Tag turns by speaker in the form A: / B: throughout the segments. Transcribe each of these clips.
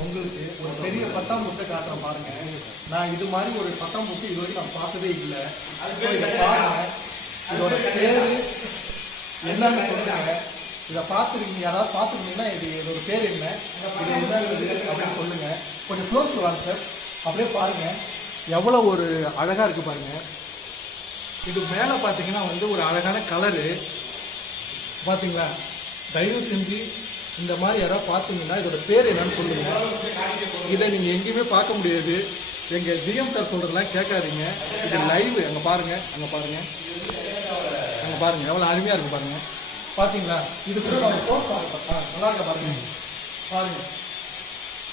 A: உங்களுக்கு ஒரு பெரிய பட்டாம்பூச்சை காட்டுறேன் பாருங்க. நான் இது மாதிரி ஒரு பட்டாம்பூச்சி இது வரைக்கும் நான் பார்த்ததே இல்லை. இதோட பேரு என்னன்னு சொல்லுங்க. இதை பார்த்துருக்கீங்க. யாராவது பார்த்துருந்தீங்கன்னா இது இதோட பேர் என்ன? இது என்னது அப்படின்னு சொல்லுங்க. கொஞ்சம் க்ளோஸ் வாங்க சார் அப்படியே பாருங்க. எவ்வளோ ஒரு அழகா இருக்கு பாருங்க. இது மேலே பார்த்தீங்கன்னா வந்து ஒரு அழகான கலரு பார்த்தீங்களா தயவு செஞ்சு இந்த மாதிரி யாராவது பார்த்தீங்கன்னா இதோட பேர் என்னன்னு சொல்லுங்க. இதை நீங்கள் எங்கேயுமே பார்க்க முடியாது. எங்கள் ஜிஎம் சார் சொல்கிறதெல்லாம் கேட்காதீங்க. இது லைவ் அங்கே பாருங்கள் அங்கே பாருங்கள் அங்கே பாருங்கள் எவ்வளோ அருமையாக இருக்கும் பாருங்கள் பார்த்தீங்களா? இது கூட நான் போஸ்ட் பார்க்க நல்லா இருக்க பாருங்க. பாருங்க.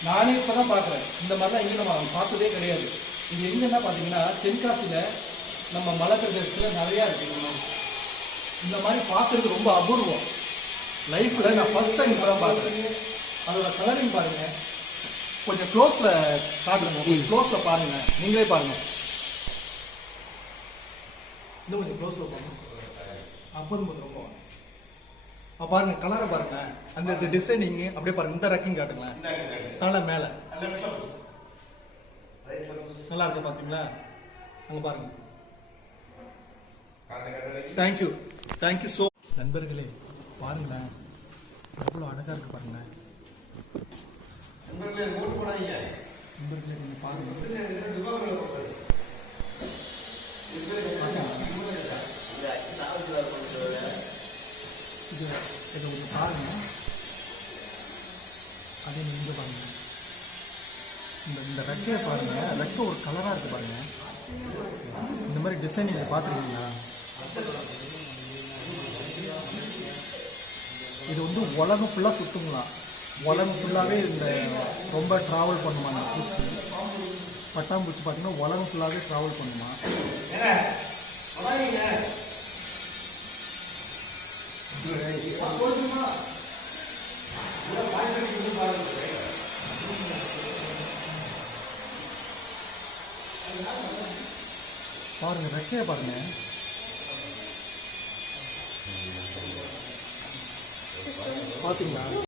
A: நானே இப்போ தான் பார்க்குறேன். இந்த மாதிரிலாம் எங்கேயும் நம்ம பார்த்ததே கிடையாது. இது எங்கன்னா பார்த்தீங்கன்னா தென்காசியில் நம்ம மலை பிரதேசத்தில் நிறையா இருக்குது இந்த மாதிரி இந்த மாதிரி ரொம்ப அபூர்வம். லைஃப்பில் நான் ஃபர்ஸ்ட் டைம் இப்போ தான் பார்க்குறேன். அதோட கலரிங் பாருங்க. கொஞ்சம் க்ளோஸில் காட்டுங்க. க்ளோஸில் பாருங்க. நீங்களே பாருங்க. இன்னும் கொஞ்சம் க்ளோஸில் பாருங்க. அப்போது கொஞ்சம் ரொம்ப பாருங்க கலரை பாருங்க. அந்த இந்த டிசைனிங் அப்படியே பாருங்க. இந்த ரெக்கிங் காட்டுங்களேன். தலை மேலே. நல்லா இருக்கு பார்த்தீங்களா அங்கே பாருங்க. தேங்க்யூ தேங்க்யூ ஸோ நண்பர்களே பாருங்களேன். எவ்வளோ அழகாக இருக்கு பாருங்களேன் நண்பர்களே நீங்கள் பாருங்க. இது இதை கொஞ்சம் பாருங்க. அதே நீங்கள் பாருங்க. இந்த இந்த ரெக்கையை பாருங்க. ரெக்கை ஒரு கலராக இருக்கு பாருங்க. இந்த மாதிரி டிசைன் நீங்கள் பார்த்துருக்கீங்களா? இது வந்து உலகம் ஃபுல்லாக சுற்றுங்களாம் உலகம் ஃபுல்லாகவே இந்த ரொம்ப ட்ராவல் பண்ணுமா இந்த பூச்சி? பட்டாம்பூச்சி பார்த்தீங்கன்னா உலகம் ஃபுல்லாகவே ட்ராவல் பண்ணுமா? பாருங்க ரெக்கையை பாருங்க. பார்த்தீங்களா